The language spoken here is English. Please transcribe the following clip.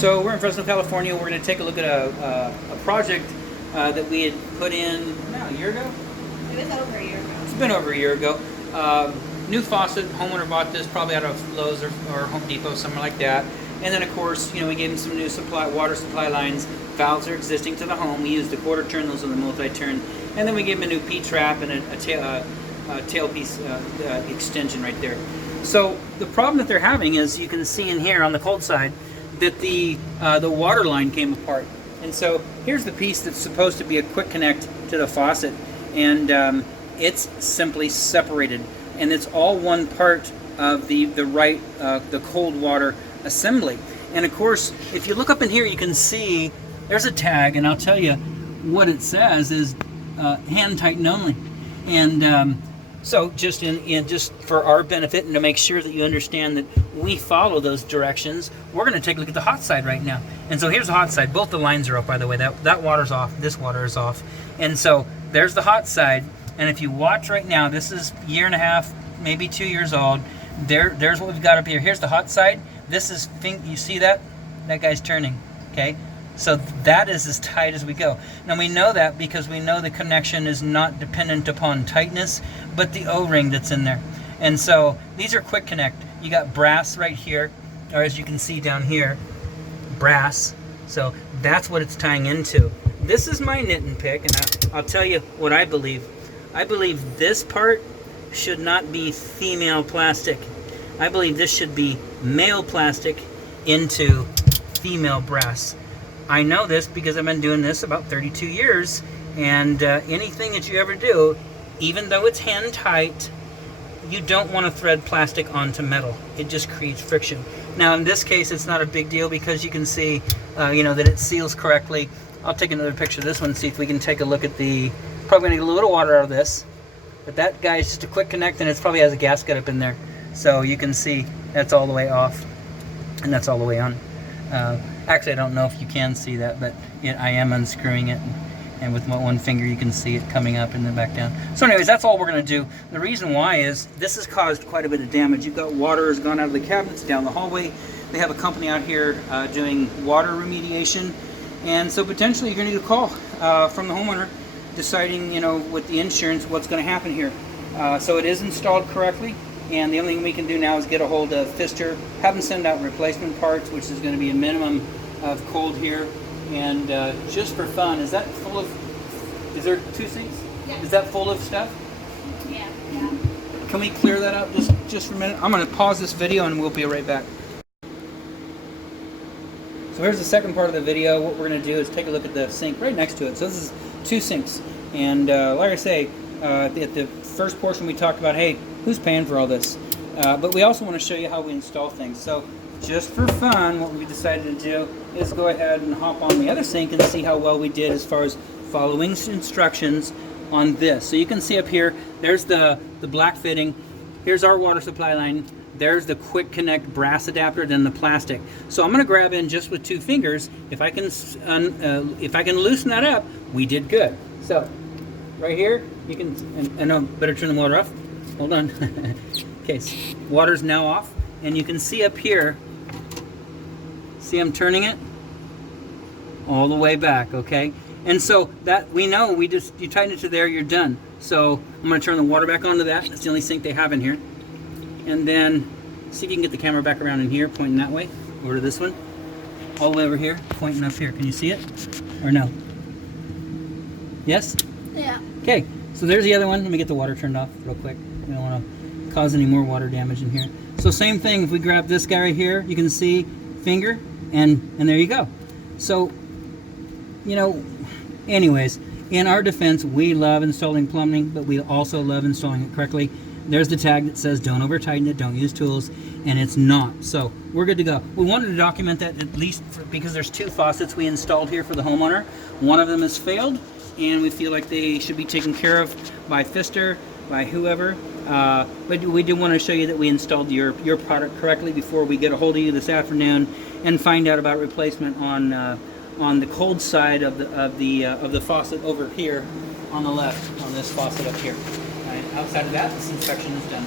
So we're in Fresno, California. We're going to take a look at a project that we had put in a year ago. It was over a year ago. It's been over a year ago. New faucet. Homeowner bought this probably out of Lowe's or Home Depot, somewhere like that. And then of course, we gave him some new water supply lines. Valves are existing to the home. We used the quarter turn; those are the multi-turn. And then we gave him a new P-trap and a tailpiece extension right there. So the problem that they're having is, you can see in here on the cold side, that the water line came apart. And so here's the piece that's supposed to be a quick connect to the faucet, and it's simply separated, and it's all one part of the cold water assembly. And of course, if you look up in here, you can see there's a tag, and I'll tell you what it says is hand tighten only. And so just just for our benefit and to make sure that you understand that we follow those directions, we're going to take a look at the hot side right now. And so here's the hot side. Both the lines are off, by the way. That water's off. This water is off. And so there's the hot side. And if you watch right now, this is a year and a half, maybe 2 years old. There's what we've got up here. Here's the hot side. This is, you see that? That guy's turning, okay? So that is as tight as we go. Now we know that because we know the connection is not dependent upon tightness, but the O-ring that's in there. And so these are quick connect. You got brass right here, or as you can see down here, brass. So that's what it's tying into. This is my nit and pick, and I'll tell you what I believe. I believe this part should not be female plastic. I believe this should be male plastic into female brass. I know this because I've been doing this about 32 years, and anything that you ever do, even though it's hand tight, you don't want to thread plastic onto metal. It just creates friction. Now in this case, it's not a big deal because you can see that it seals correctly. I'll take another picture of this one and see if we can take a look at the, probably going to get a little water out of this, but that guy's just a quick connect, and it probably has a gasket up in there. So you can see that's all the way off, and that's all the way on. Actually, I don't know if you can see that, but I am unscrewing it, and with one finger you can see it coming up and then back down. So anyways, that's all we're going to do. The reason why is this has caused quite a bit of damage. You've got water has gone out of the cabinets down the hallway. They have a company out here doing water remediation, and so potentially you're going to get a call from the homeowner deciding, with the insurance, what's going to happen here. So it is installed correctly. And the only thing we can do now is get a hold of Pfister, have them send out replacement parts, which is going to be a minimum of cold here. And just for fun, is that full of, is there 2 sinks? Yeah. Is that full of stuff? Yeah. Can we clear that up just for a minute? I'm going to pause this video and we'll be right back. So here's the second part of the video. What we're going to do is take a look at the sink right next to it. So this is 2 sinks. And like I say, at the first portion we talked about, hey, who's paying for all this? But we also want to show you how we install things. So just for fun, what we decided to do is go ahead and hop on the other sink and see how well we did as far as following instructions on this. So you can see up here, there's the black fitting. Here's our water supply line. There's the quick connect brass adapter, then the plastic. So I'm going to grab in just with 2 fingers. If I can loosen that up, we did good. So right here, you can, and I better turn the water off. Hold on. Okay, so water's now off, and you can see up here, see I'm turning it all the way back, okay? And so that we know, you tighten it to there, you're done. So I'm going to turn the water back onto that. That's the only sink they have in here. And then see if you can get the camera back around in here, pointing that way, over to this one, all the way over here, pointing up here. Can you see it or no? Yes? Yeah. Okay, so there's the other one. Let me get the water turned off real quick. We don't want to cause any more water damage in here. So same thing, if we grab this guy right here, you can see finger, and there you go. So, anyways, in our defense, we love installing plumbing, but we also love installing it correctly. There's the tag that says don't over tighten it, don't use tools, and it's not. So we're good to go. We wanted to document that at least because there's 2 faucets we installed here for the homeowner. One of them has failed, and we feel like they should be taken care of by Pfister, by whoever. But we do want to show you that we installed your product correctly before we get a hold of you this afternoon and find out about replacement on the cold side of the faucet over here on the left, on this faucet up here. Outside of that, this inspection is done.